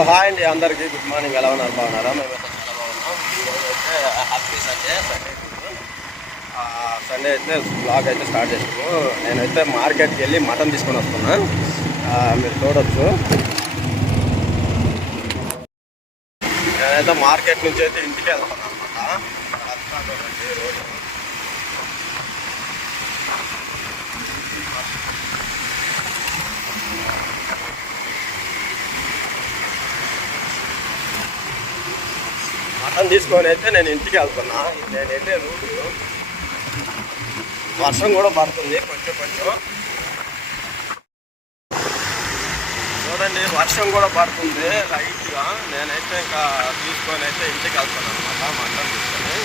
Hello hi అండి అందరికీ. Good morning ఎలా ఉన్నారు? బాగున్నారా? మేము చాలా బాగున్నాం. ఈరోజు అయితే హ్యాపీ సండే సండే సండే అయితే బ్లాగ్ అయితే స్టార్ట్ చేసాము నేనైతే మార్కెట్కి వెళ్ళి మటన్ తీసుకొని వస్తున్నా. మీరు చూడొచ్చు. నేనైతే మార్కెట్ నుంచి అయితే ఇంటికి వెళ్తాను అనమాట రోజు మటన్ తీసుకొని అయితే నేను ఇంటికి వెళ్తున్నా. నేనైతే రూట్. వర్షం కూడా పడుతుంది కొంచెం కొంచెం. చూడండి వర్షం కూడా పడుతుంది లైట్గా. నేనైతే ఇంకా తీసుకొని అయితే ఇంటికి వెళ్తాను అనమాట మటన్ తీసుకొని.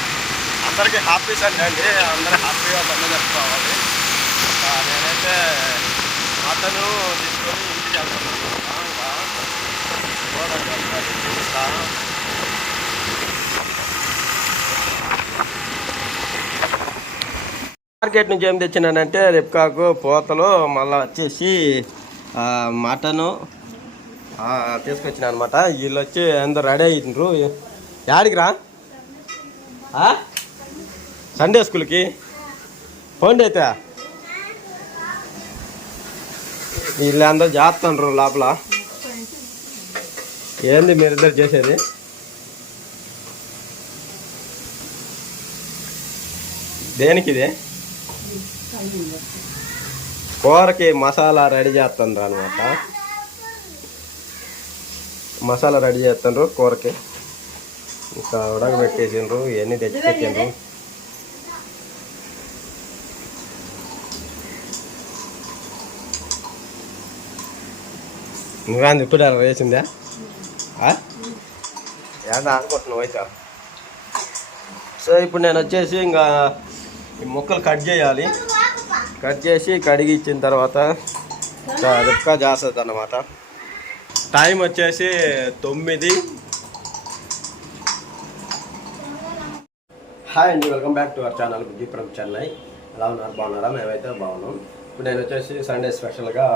అందరికీ హ్యాపీ సండే అండి. అందరూ హ్యాపీగా పండుగ జరుపుకోవాలి. ఇంకా నేనైతే మటను తీసుకొని ఇంటికి వెళ్తాను అనమాట ఇంకా చూడండి ఒకసారి చూపిస్తాను మార్కెట్ నుంచి ఏం తెచ్చినానంటే రిప్కాకు పోతలు మళ్ళీ వచ్చేసి మటను తీసుకొచ్చిన అనమాట వీళ్ళు వచ్చి అందరు రెడీ అయితుండ్రు యాడికి రా? సండే స్కూల్కి? ఫోన్ అయితే వీళ్ళు అందరు చేస్తుండ్రు లోపల. ఏంది మీరిద్దరు చేసేది? దేనికి ఇది కూరకి మసాలా రెడీ చేస్తుండ్రు అనమాట మసాలా రెడీ చేస్తుండ్రు కూరకి. ఇంకా ఉడకబెట్టేసిండ్రు ఇవన్నీ తెచ్చి పెట్టిండ్రు నువ్వేంది ఇప్పుడు అలా వేసిందా ఏదో అనుకుంటున్నావు అయితే సో ఇప్పుడు నేను వచ్చేసి ఇంకా ఈ ముక్కలు కట్ చేయాలి. కట్ చేసి కడిగి ఇచ్చిన తర్వాత రిప్కా చేస్తుంది అన్నమాట. టైం వచ్చేసి తొమ్మిది. హాయ్ అండి welcome back to our channel Buddhi from Chennai. ఎలా ఉన్నారు? బాగున్నారా? మేమైతే బాగున్నాం. ఇప్పుడు నేను వచ్చేసి సండే స్పెషల్గా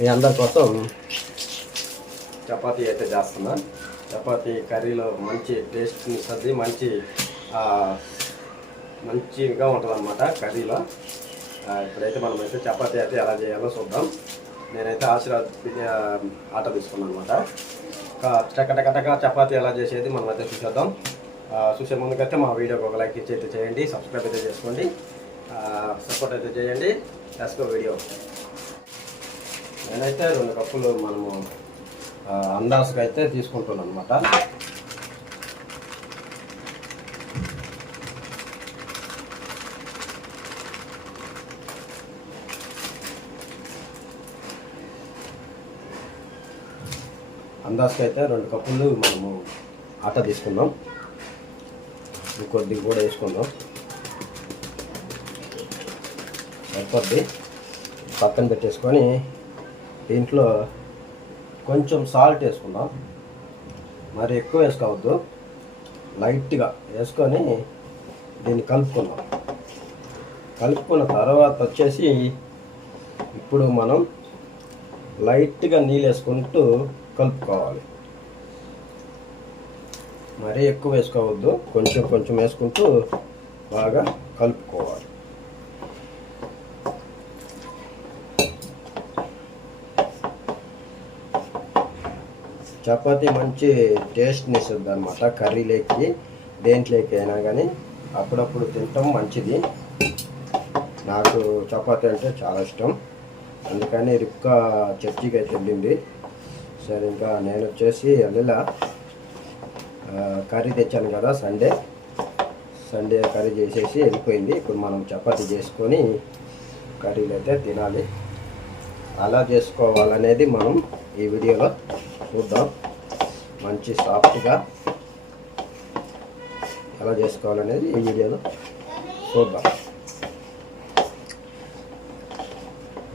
మీ అందరి కోసం చపాతీ అయితే చేస్తున్నా. చపాతీ కర్రీలో మంచి టేస్ట్ ఇస్తుంది మంచి మంచిగా ఉంటుంది అనమాట కర్రీలో ఇప్పుడైతే మనం అయితే చపాతీ అయితే ఎలా చేయాలో చూద్దాం. నేనైతే ఆశీర్వాద్ ఆట తీసుకున్నాను అనమాట టకటకటక చపాతీ ఎలా చేసేది మనం అయితే చూసేద్దాం చూసే ముందుకైతే మా వీడియోకి ఒక లైక్ ఇచ్చి అయితే చేయండి సబ్స్క్రైబ్ అయితే చేసుకోండి. సపోర్ట్ అయితే చేయండి. లెస్కో వీడియో నేనైతే రెండు కప్పులు మనము ఆ, అయితే తీసుకుంటున్నాను అనమాట అందాజకి అయితే రెండు కప్పులు మనము ఆట తీసుకుందాం ఇంకొద్ది కూడా వేసుకుందాం. సరిపోద్ది. పక్కన పెట్టేసుకొని దీంట్లో కొంచెం సాల్ట్ వేసుకుందాం. మరి ఎక్కువ వేసుకోవద్దు. లైట్గా వేసుకొని దీన్ని కలుపుకుందాం. కలుపుకున్న తర్వాత వచ్చేసి ఇప్పుడు మనం లైట్గా నీళ్ళు వేసుకుంటూ కలుపుకోవాలి. మరీ ఎక్కువ వేసుకోవద్దు. కొంచెం కొంచెం వేసుకుంటూ బాగా కలుపుకోవాలి. చపాతీ మంచి టేస్ట్ని ఇస్తుంది అనమాట కర్రీలోకి దేంట్లోకి అయినా కానీ అప్పుడప్పుడు తింటాం మంచిది. నాకు చపాతీ అంటే చాలా ఇష్టం. అందుకని రిప్కా చర్చికి అయితే వెళ్ళింది. సరే ఇంకా నేను వచ్చేసి వెళ్ళిలా కర్రీ తెచ్చాను కదా సండే. సండే కర్రీ చేసేసి వెళ్ళిపోయింది. ఇప్పుడు మనం చపాతీ చేసుకొని కర్రీలు అయితే తినాలి. అలా చేసుకోవాలనేది మనం ఈ వీడియోలో చూద్దాం. మంచి సాఫ్ట్గా ఎలా చేసుకోవాలనేది ఈ వీడియోలో చూద్దాం.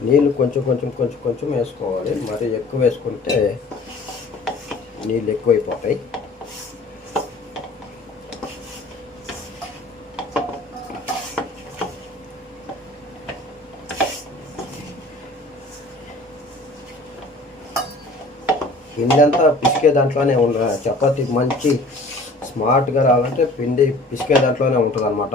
నీళ్ళు కొంచెం కొంచెం కొంచెం కొంచెం వేసుకోవాలి. మరి ఎక్కువ వేసుకుంటే నీళ్ళు ఎక్కువైపోతాయి. పిండి అంతా పిసికే దాంట్లోనే ఉండాలి చపాతీ మంచి స్మార్ట్గా రావాలంటే పిండి పిసికే దాంట్లోనే ఉంటుంది అనమాట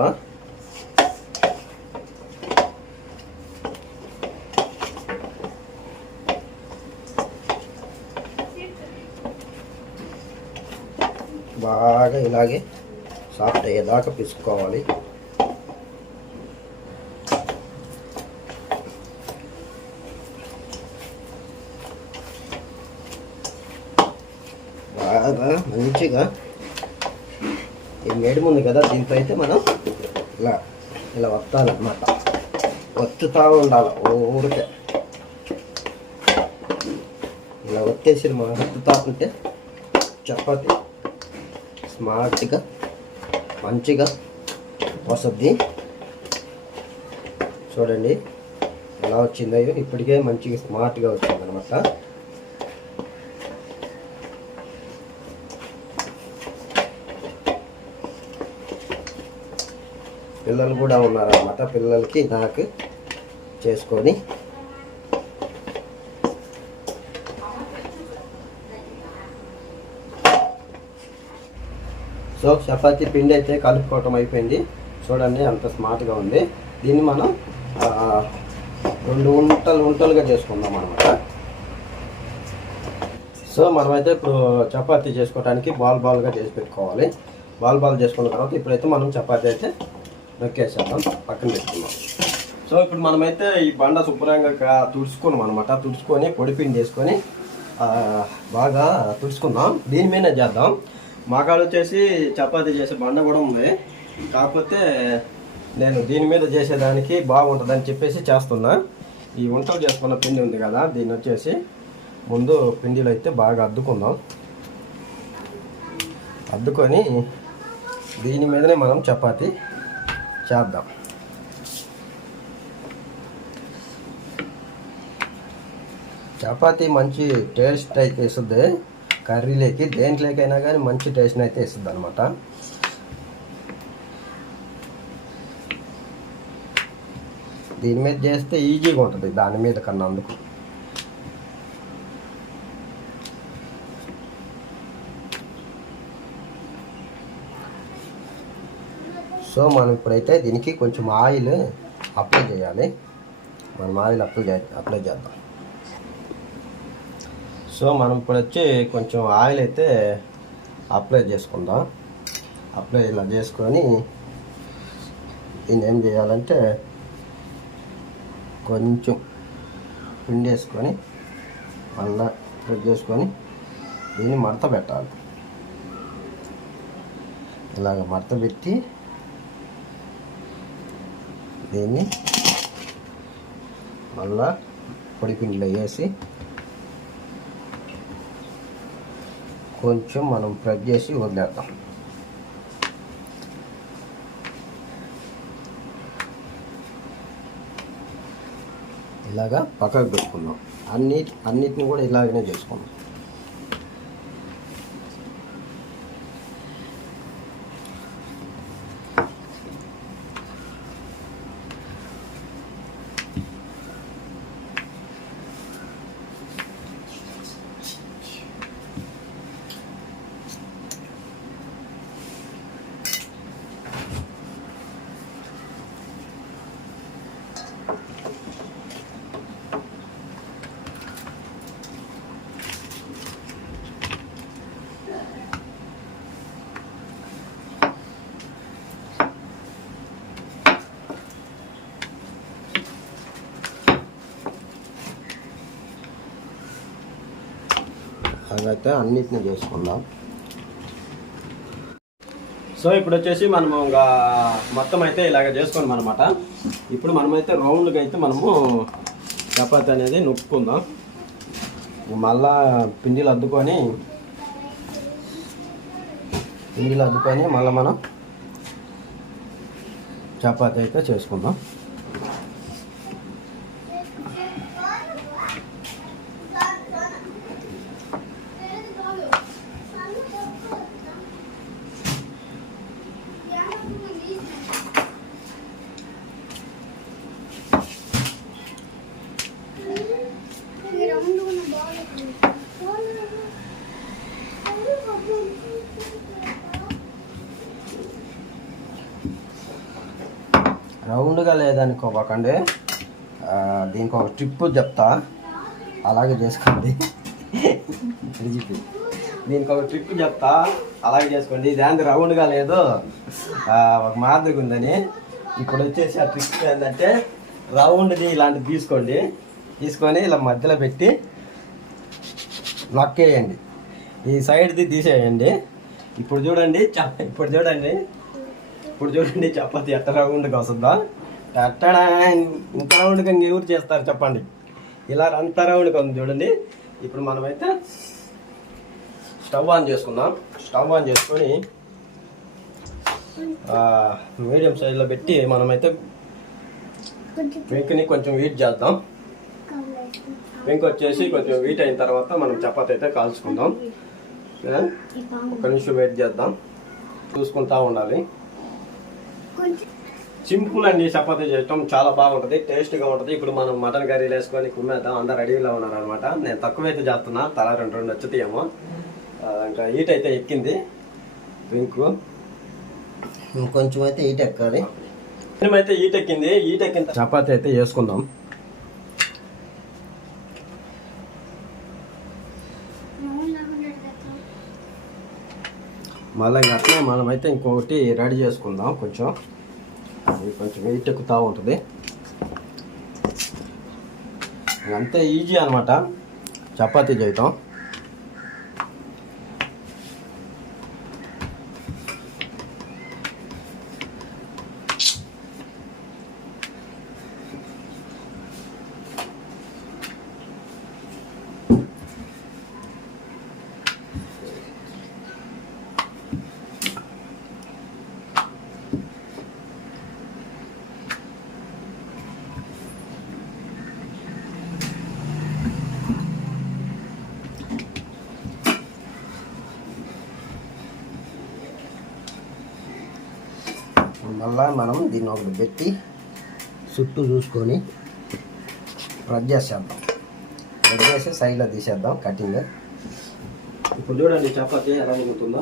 బాగా ఇలాగే సాఫ్ట్ అయ్యేదాకా పిసుకోవాలి బాగా మంచిగా ఈ మేడి ఉంది కదా దీంతో అయితే మనం ఇలా ఇలా వత్తాలన్నమాట. వత్తుతా ఉండాలి ఊరికే. ఇలా వత్తేసి మనం వత్తుతా ఉంటే చపాతి స్మార్ట్గా మంచిగా వస్తుంది చూడండి ఎలా వచ్చిందో ఇప్పటికే మంచిగా స్మార్ట్గా వచ్చింది అనమాట పిల్లలు కూడా ఉన్నారన్నమాట. పిల్లలకి నాకు చేసుకొని సో చపాతీ పిండి అయితే కలుపుకోవటం అయిపోయింది. చూడండి అంత స్మార్ట్గా ఉంది. దీన్ని మనం రెండు ఉంటలు ఉంటలుగా చేసుకుందాం అనమాట సో మనమైతే ఇప్పుడు చపాతీ చేసుకోవడానికి బాల్ బాల్గా చేసి పెట్టుకోవాలి. బాల్ బాల్ చేసుకున్న తర్వాత ఇప్పుడైతే మనం చపాతీ అయితే నొక్కేసేద్దాం. పక్కన పెట్టుకుందాం. సో ఇప్పుడు మనమైతే ఈ బండ శుభ్రంగా తుడుచుకున్నాం అనమాట తుడుచుకొని పొడిపిండి చేసుకొని బాగా తుడుచుకుందాం. దీని మీద చేద్దాం. మాకాడ వచ్చేసి చపాతీ చేసే బండ కూడా ఉంది. కాకపోతే నేను దీని మీద చేసేదానికి బాగుంటుందని చెప్పేసి చేస్తున్నా. ఈ వంటలు చేసుకున్న పిండి ఉంది కదా దీన్ని వచ్చేసి ముందు పిండిలో అయితే బాగా అద్దుకుందాం. అద్దుకొని దీని మీదనే మనం చపాతి చేద్దాం. చపాతీ మంచి టేస్ట్ అయితే ఇస్తుంది. కర్రీలోకి దేంట్లోకైనా కానీ మంచి టేస్ట్ అయితే ఇస్తుంది అనమాట దీని మీద చేస్తే ఈజీగా ఉంటుంది దాని మీద కన్నా అందుకు. సో మనం ఇప్పుడైతే దీనికి కొంచెం ఆయిల్ అప్లై చేయాలి. మనం ఆయిల్ అప్లై చే అప్లై చేద్దాం. సో మనం ఇప్పుడు వచ్చి కొంచెం ఆయిల్ అయితే అప్లై చేసుకుందాం. అప్లై ఇలా చేసుకొని దీన్ని ఏం చేయాలంటే కొంచెం పిండి వేసుకొని మళ్ళా ప్రెస్ చేసుకొని దీన్ని మడత పెట్టాలి. ఇలాగ మడత పెట్టి దీన్ని మళ్ళా పొడి పిండిలో వేసి కొంచెం మనం ప్రెస్ చేసి వదిలేద్దాం. ఇలాగా పక్కకు పెట్టుకుందాం. అన్ని అన్నిటిని కూడా ఇలాగనే చేసుకుందాం. అదైతే అన్నిటిని చేసుకుందాం. సో ఇప్పుడు వచ్చేసి మనము ఇంకా మొత్తం అయితే ఇలాగ చేసుకున్నాం అనమాట ఇప్పుడు మనమైతే రౌండ్గా అయితే మనము చపాతి అనేది నొక్కుందాం మళ్ళా పిండిలు అద్దుకొని పిండిలు అద్దుకొని మళ్ళీ మనం చపాతి అయితే చేసుకుందాం. రౌండ్గా లేదనుకోకండి దీనికి ఒక ట్రిప్ చెప్తా. అలాగే చేసుకోండి. చెప్పి. దీనికి ఒక ట్రిప్ చెప్తా. అలాగే చేసుకోండి. ఇది రౌండ్గా లేదు. ఒక మాదిరిగా ఉందని. ఇప్పుడు వచ్చేసి ఆ ట్రిప్ ఏంటంటే రౌండ్ది ఇలాంటిది తీసుకోండి. తీసుకొని ఇలా మధ్యలో పెట్టి నొక్కేయండి ఈ సైడ్ది తీసేయండి. ఇప్పుడు చూడండి ఇప్పుడు చూడండి. ఇప్పుడు చూడండి చపాతి ఎట్ట రౌండ్గా వస్తుందా. అట్టడా ఇంత రౌండ్గా ఎవరు చేస్తారు చెప్పండి. ఇలా అంత రౌండ్గా ఉంది చూడండి. ఇప్పుడు మనమైతే స్టవ్ ఆన్ చేసుకుందాం. స్టవ్ ఆన్ చేసుకొని మీడియం సైజులో పెట్టి మనమైతే వెంకని కొంచెం వీట్ చేద్దాం. వెంక వచ్చేసి కొంచెం వీట్ అయిన తర్వాత మనం చపాతి అయితే కాల్చుకుందాం. ఒక నిమిషం వెయిట్ చేద్దాం. చూసుకుంటా ఉండాలి. సింపుల్ అండి చపాతీ చేయటం. చాలా బాగుంటుంది టేస్ట్గా ఉంటుంది. ఇప్పుడు మనం మటన్ కర్రీలు వేసుకొని కుమ్మేద్దాం అందరు రెడీలో ఉన్నారు అనమాట నేను తక్కువైతే చేస్తున్నా తలా రెండు రెండు వచ్చుతాయేమో ఇంకా హీట్ అయితే ఎక్కింది. డ్రింక్. ఇంకొంచెం అయితే హీట్ ఎక్కాలి. అయితే హీట్ ఎక్కింది హీట్ ఎక్కిన చపాతీ అయితే వేసుకుందాం మళ్ళీ ఇంకా అట్లే మనమైతే ఇంకొకటి రెడీ చేసుకుందాం కొంచెం. అది కొంచెం వెయిట్ ఎక్కుతూ ఉంటుంది. అంతే ఈజీ అనమాట. చపాతీ చేయటం మళ్ళా మనం దీన్ని ఒకటి పెట్టి చుట్టూ చూసుకొని ప్రెస్ చేసేద్దాం. ప్రెస్ చేసి సైడ్లో తీసేద్దాం కటింగ్. ఇప్పుడు చూడండి చపాతి ఎలా నింగుతుందో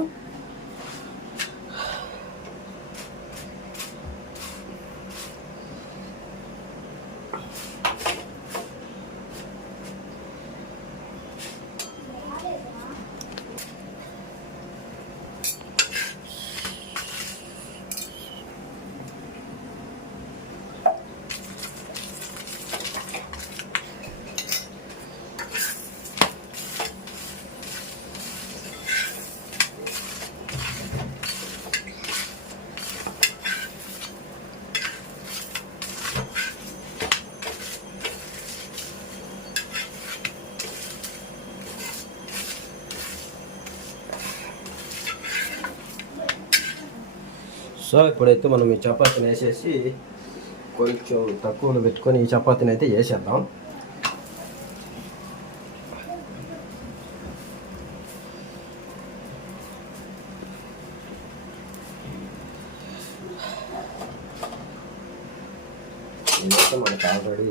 సో ఇప్పుడైతే మనం ఈ చపాతీని వేసేసి కొంచెం తక్కువలో పెట్టుకొని ఈ చపాతీని అయితే వేసేద్దాం ఇదైతే మనకు ఆల్రెడీ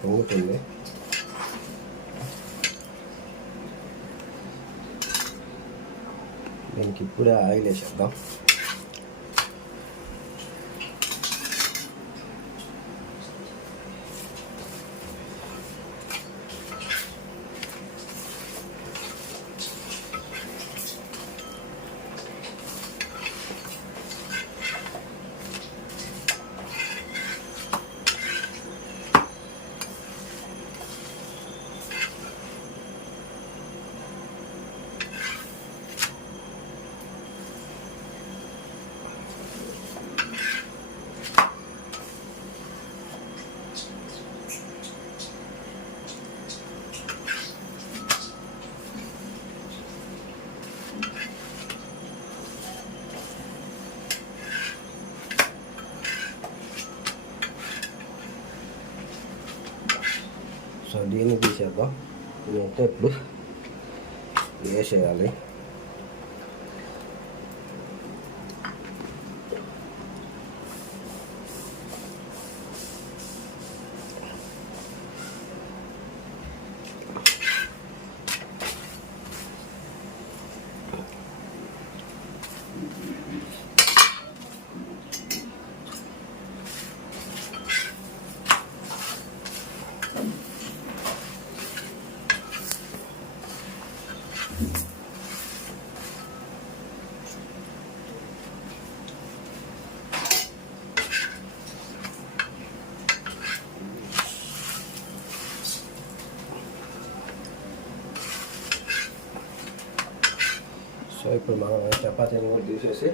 పొంగుతుంది. దీనికి ఇప్పుడే ఆయిల్ వేసేద్దాం సో దీన్ని తీసేద్దాం. అయితే ఇప్పుడు వేసేయాలి. ఇప్పుడు మనం చపాతీని కూడా తీసేసి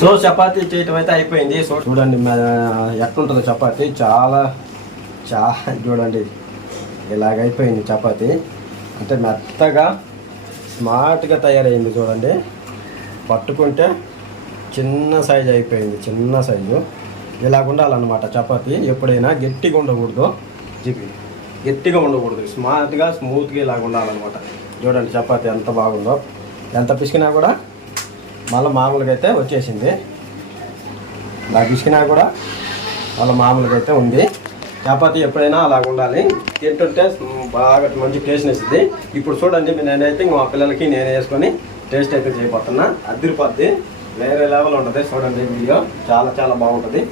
సో చపాతీ చేయటం అయితే అయిపోయింది. సో చూడండి ఎట్లుంటుందో చపాతీ. చాలా చాలా చూడండి ఇలాగ అయిపోయింది చపాతీ. అంటే మెత్తగా స్మార్ట్గా తయారైంది చూడండి. పట్టుకుంటే చిన్న సైజు అయిపోయింది చిన్న సైజు. ఇలాగ ఉండాలన్నమాట చపాతీ. ఎప్పుడైనా గట్టిగా ఉండకూడదు. జిపి గట్టిగా ఉండకూడదు. స్మార్ట్గా స్మూత్గా ఇలాగ ఉండాలన్నమాట. చూడండి చపాతీ ఎంత బాగుందో. ఎంత పిసికినా కూడా మళ్ళీ మామూలుగా అయితే వచ్చేసింది. నాకు పిసికినా కూడా మళ్ళీ మామూలుగా అయితే ఉంది. చపాతీ ఎప్పుడైనా అలాగ ఉండాలి. తింటుంటే బాగా మంచి టేస్ట్ ఇస్తుంది ఇప్పుడు చూడండి నేనైతే మా పిల్లలకి నేను వేసుకొని టేస్ట్ అయితే చేయబోతున్నా. అద్దరిపోద్ది వేరే లెవెల్ ఉంటుంది చూడండి వీడియో చాలా చాలా బాగుంటుంది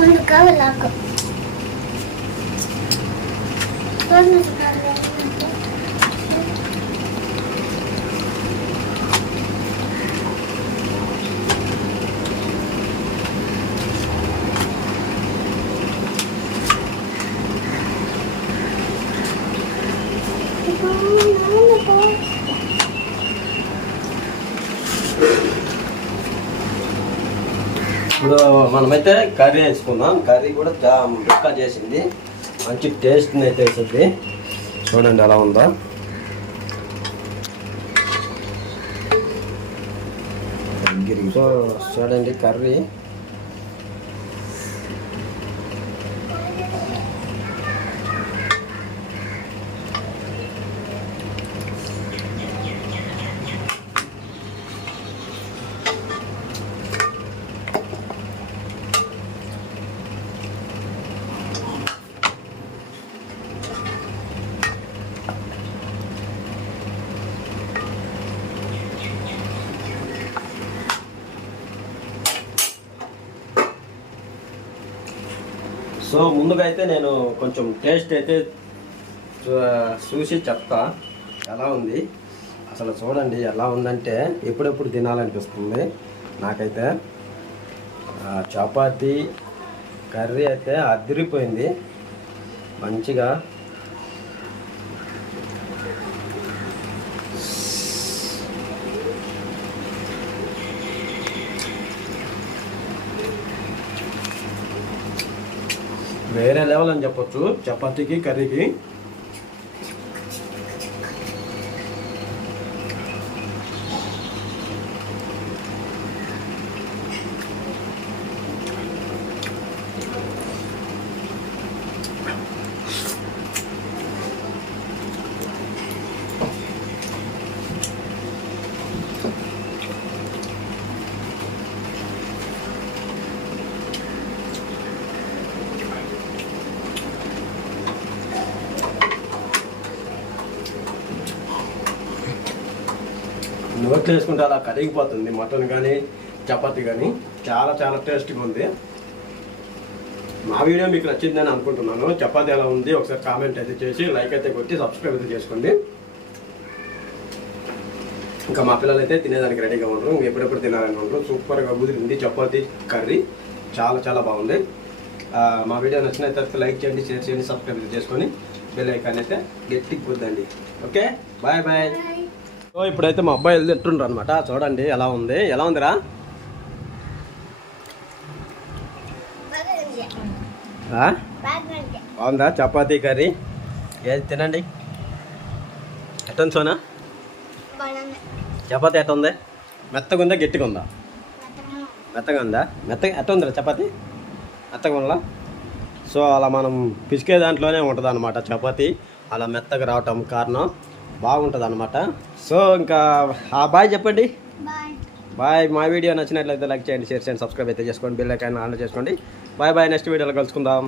ముందుగా వెళ్ళాకు ఇప్పుడు మనమైతే కర్రీ వేసుకుందాం. కర్రీ కూడా చా- చేసింది. మంచి టేస్ట్ని అయితే వేసింది. చూడండి ఎలా ఉందా. సో చూడండి కర్రీ. సో ముందుగా అయితే నేను కొంచెం టేస్ట్ అయితే చూ- చూసి చెప్తా. ఎలా ఉంది? అసలు చూడండి ఎలా ఉందంటే ఎప్పుడెప్పుడు తినాలనిపిస్తుంది. నాకైతే చపాతి చపాతీ కర్రీ అయితే అదిరిపోయింది. మంచిగా వేరే లెవెల్ అని చెప్పొచ్చు. చపాతీకి కర్రీకి నోట్లు వేసుకుంటే అలా కరిగిపోతుంది మటన్ కానీ చపాతి కానీ చాలా చాలా టేస్ట్గా ఉంది. మా వీడియో మీకు నచ్చిందని అనుకుంటున్నాను. చపాతీ ఎలా ఉంది ఒకసారి కామెంట్ అయితే చేసి లైక్ అయితే కొట్టి సబ్స్క్రైబ్ అయితే చేసుకోండి. ఇంకా మా పిల్లలు అయితే తినేదానికి రెడీగా ఉండరు ఎప్పుడెప్పుడు తినాలని ఉండరు సూపర్గా కుదిరింది చపాతీ కర్రీ. చాలా చాలా బాగుంది. మా వీడియో నచ్చినట్లయితే లైక్ చేయండి షేర్ చేయండి సబ్స్క్రైబ్ చేసుకొని బెల్ ఐకాన్ అయితే గట్టికి పొద్దండి ఓకే? Bye bye. సో ఇప్పుడైతే మా అబ్బాయి తింటుండ్రు అనమాట చూడండి ఎలా ఉంది. ఎలా ఉందిరా? బాగుందా? చపాతీ కర్రీ? ఏది తినండి? ఎట్టంది సోనా చపాతీ ఎట్ట ఉంది మెత్తగా ఉందా గట్టిగా ఉందా? మెత్తగా ఉందా? మెత్తగా ఎట్ట ఉందిరా చపాతీ? మెత్తగా ఉందా? సో అలా మనం పిసికే దాంట్లోనే ఉంటుంది అనమాట చపాతీ. అలా మెత్తగా రావటం కారణం. బాగుంటుంది అనమాట సో ఇంకా ఆ బాయ్ చెప్పండి. బాయ్. మా వీడియో నచ్చినట్లయితే లైక్ చేయండి షేర్ చేయండి సబ్స్క్రైబ్ అయితే చేసుకోండి బిల్ ఐకాన్ ఆన్ చేసుకోండి. బాయ్ బాయ్ నెక్స్ట్ వీడియోలో కలుసుకుందాం.